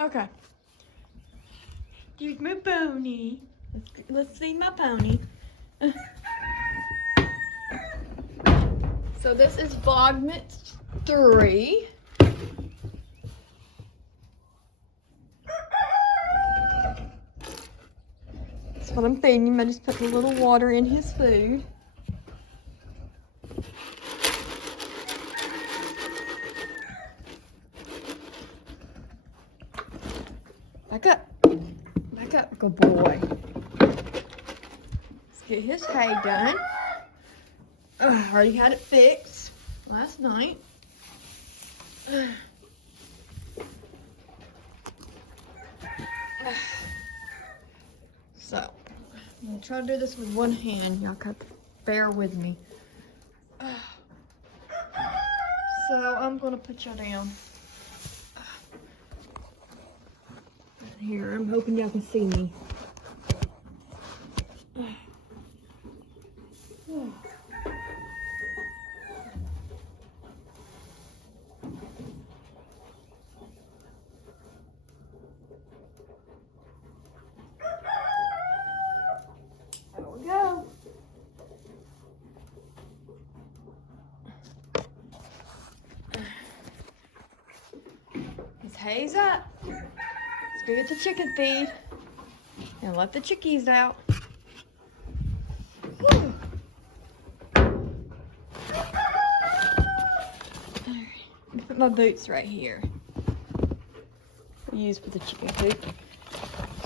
Okay. Here's my pony. Let's see my pony. So this is Vlogmas 3. That's what I'm feeding him. I just put a little water in his food. Back up. Back up, good boy. Let's get his hay done. I already had it fixed last night. So, I'm going to try to do this with one hand. Y'all have to bear with me. So, I'm going to put y'all down. Here, I'm hoping y'all can see me. There we go. His hay's up. Let's go get the chicken feed and let the chickies out. Whew. Alright, put my boots right here. Use for the chicken coop.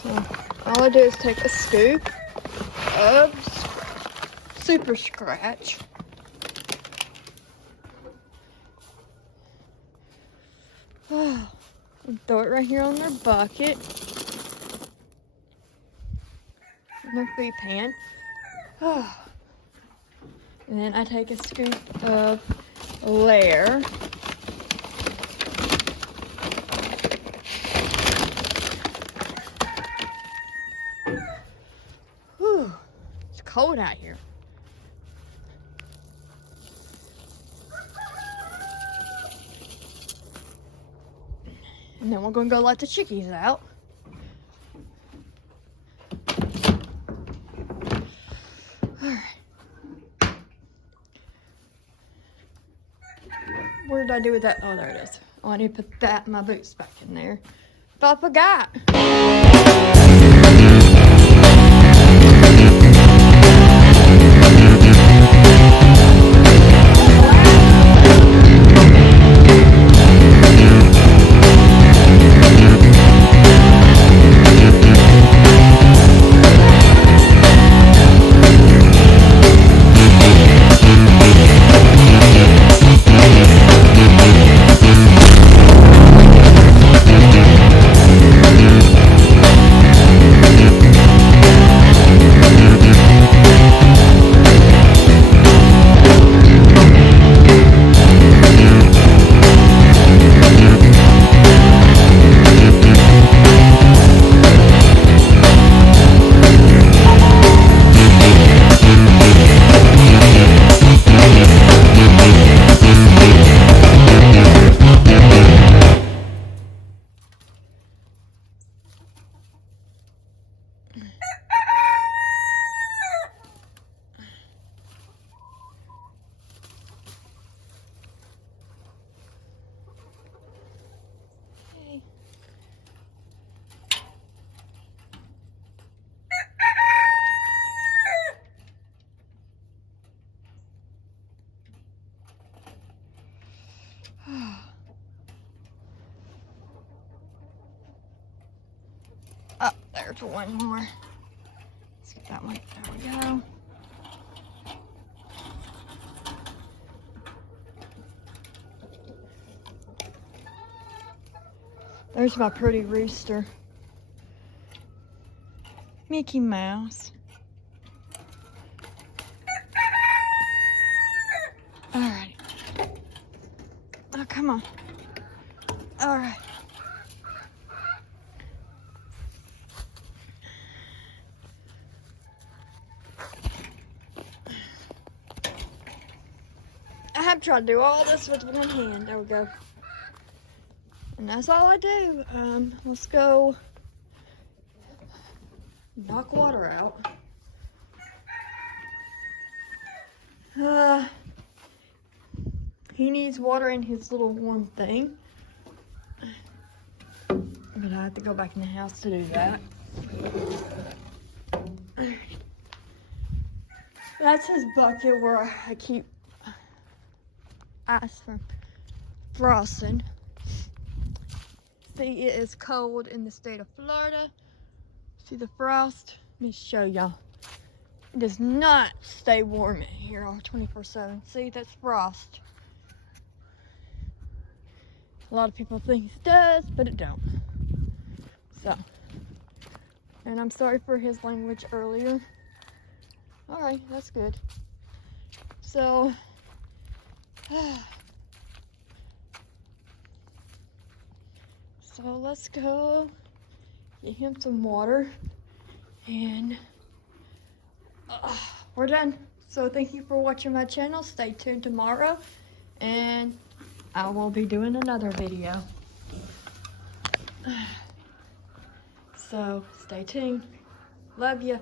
So all I do is take a scoop of super scratch. Throw it right here on their bucket. In their food pan. And then I take a scoop of layer. Whew, it's cold out here. And then we're gonna go let the chickies out. Alright. What did I do with that? Oh, there it is. Oh, I need to put that, my boots back in there. But I forgot. Oh, there's one more. Let's get that one. There we go. There's my pretty rooster. Mickey Mouse. Alright. Oh, come on. Alright. I have tried to do all this with one hand. There we go. And that's all I do. Let's go knock water out. He needs water in his little warm thing. But I have to go back in the house to do that. That's his bucket where I keep ice from frosting. See, it is cold in the state of Florida. See the frost? Let me show y'all. It does not stay warm in here all 24/7. See, that's frost. A lot of people think it does, but it don't. So, and I'm sorry for his language earlier. All right, that's good. So, so let's go get him some water, and we're done. So thank you for watching my channel. Stay tuned tomorrow, and I will be doing another video. So stay tuned. Love you.